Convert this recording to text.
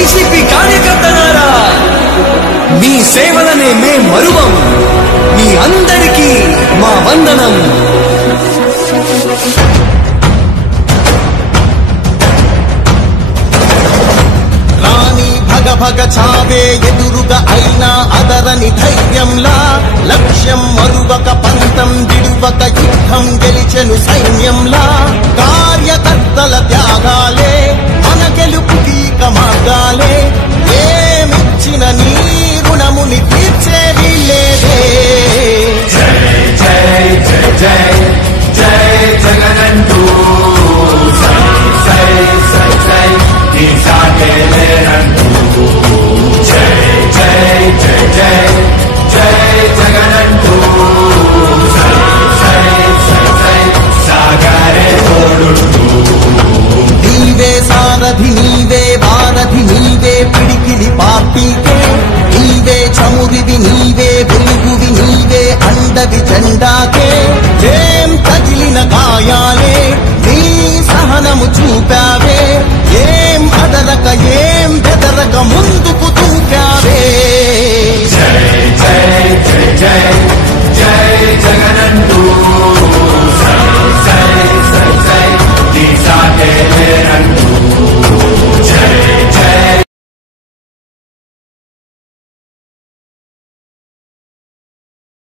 YCP కార్యకర్తలారా, మీ సేవలనే మే మరువం. మీ అందరికీ మా వందనం. భగ చావే ఎదురుగా అయినా అదరని ధైర్యంలా, లక్ష్యం మరువక పంతం విడువక యుద్ధం గెలిచెను సైన్యంలా. కార్యకర్తల త్యాగాలే మన గెలుపుదీక మార్గాలే, ఏమిచ్చిన నీ రుణముని తీర్చేది లేదే. జై జై జై జై జై జగనంటూ సై సై సై సై ఈ సాగే లేనంటూ. జై జై జై జై జై జగనంటూ సై సై సై సై సాగరే తోడుంటూ. నీవే సారథి నీవే వారధి నీవే పిడికిలి పార్టీకే,